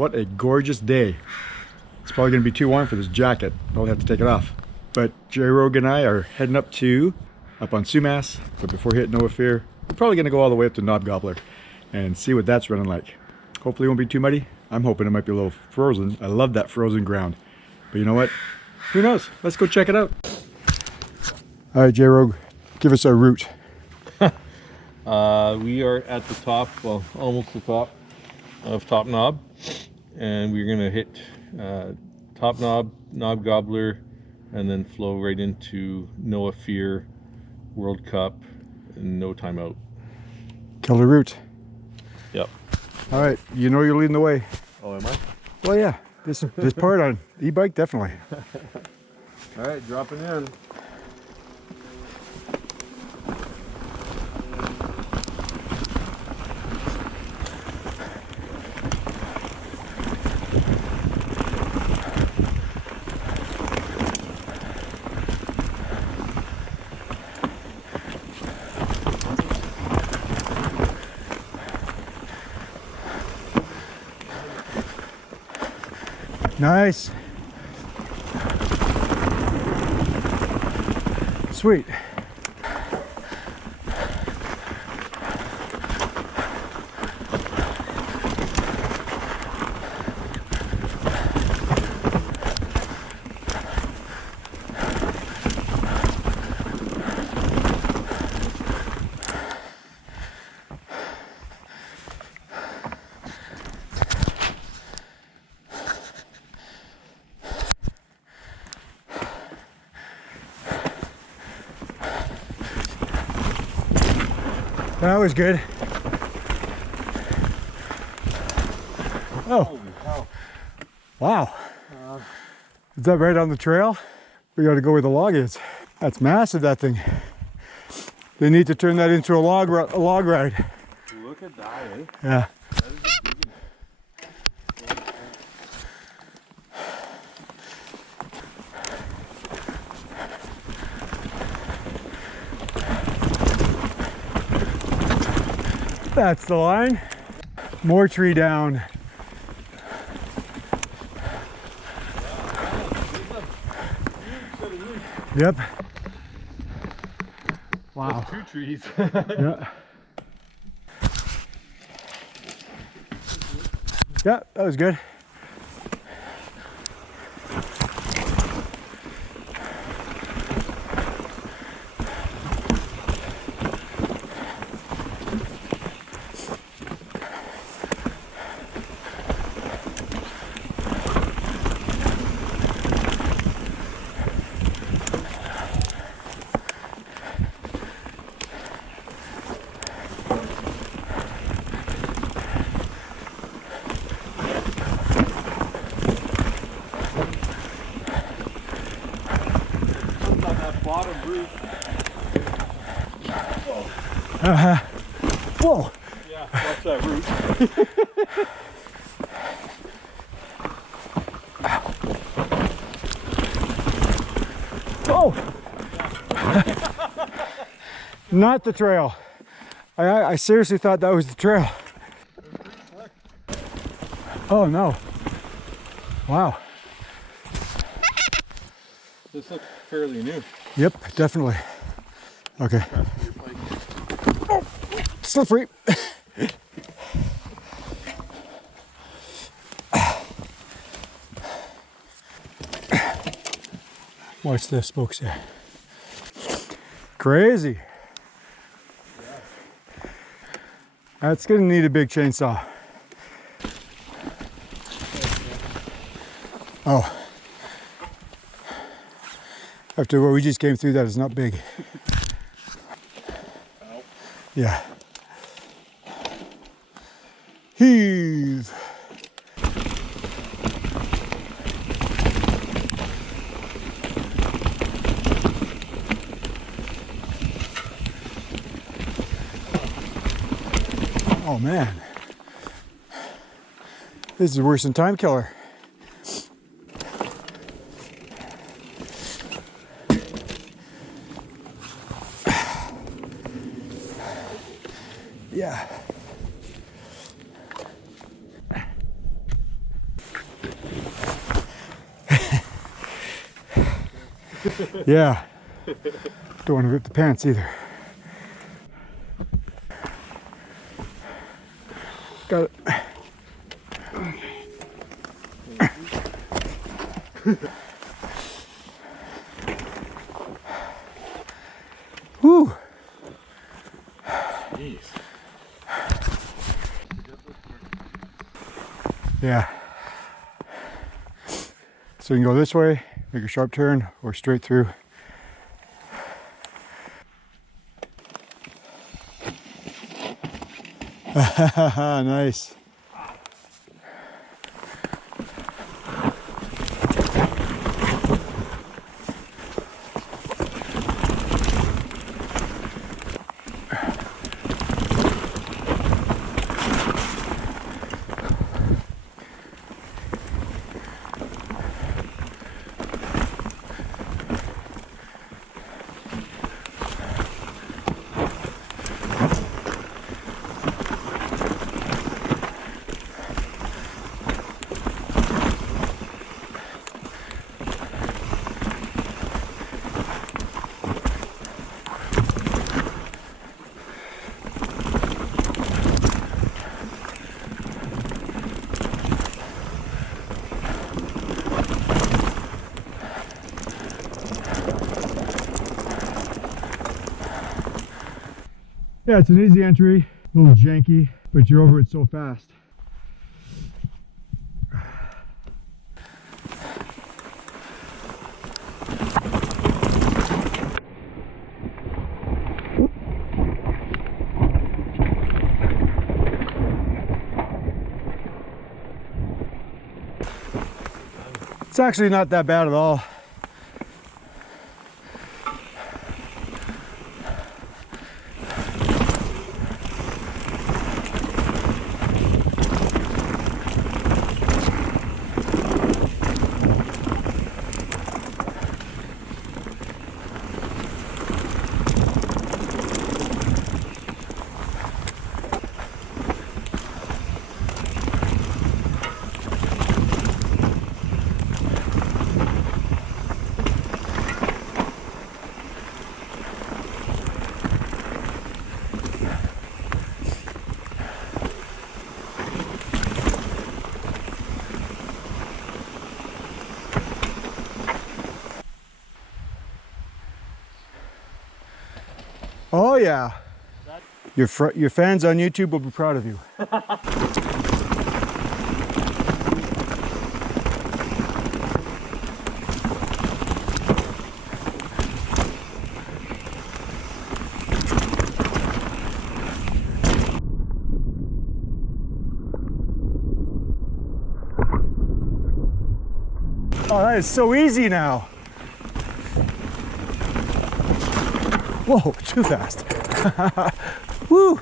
What a gorgeous day. It's probably gonna be too warm for this jacket. I'll have to take it off. But JRogue and I are heading up on Sumas, but before hitting Noah Fear, we're probably gonna go all the way up to Knob Gobbler and see what that's running like. Hopefully it won't be too muddy. I'm hoping it might be a little frozen. I love that frozen ground. But you know what? Who knows? Let's go check it out. All right, JRogue, give us our route. We are at the top, well, almost the top of Top Knob, and we're gonna hit Top Knob, Knob Gobbler, and then flow right into Noah Fear World Cup and no time out. Killer route. Yep. All right, you know you're leading the way. Oh, am I? Well, yeah, this part on e-bike, definitely. All right, dropping in. Nice. Sweet. That was good. Oh, wow. Is that right on the trail? We got to go where the log is. That's massive, that thing. They need to turn that into a log ride. Look at that, eh? Yeah. That's the line. More tree down. Yep. Wow. Two trees. Yeah. Yeah, that was good. Bottom roof. Whoa. Yeah, watch that roof. Oh! Not the trail. I seriously thought that was the trail. Oh no. Wow. This looks fairly new. Yep, definitely. Okay. Oh, slippery. Watch the spokes here. Crazy. That's gonna need a big chainsaw. Oh. After what we just came through, that is not big. Yeah. Heave. Oh man. This is worse than Time Killer. Yeah. Yeah. Don't want to rip the pants either. Got it. Whew. Jeez. Yeah. So you can go this way, make a sharp turn, or straight through. Nice. Yeah, it's an easy entry, a little janky, but you're over it so fast. It's actually not that bad at all. Oh yeah. Your fans on YouTube will be proud of you. Oh, that is so easy now. Whoa, too fast. Woo!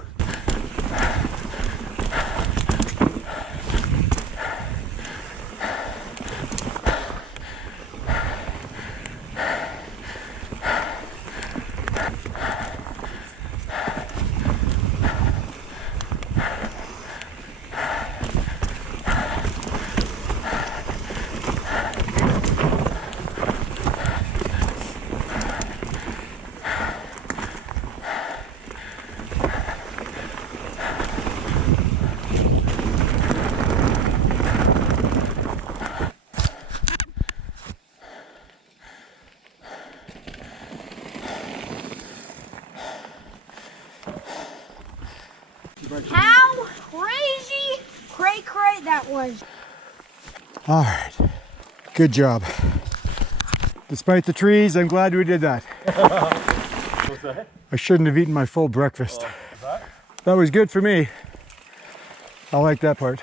How crazy cray that was. All right, good job. Despite the trees, I'm glad we did that. What's that? I shouldn't have eaten my full breakfast. That was good for me. I like that part.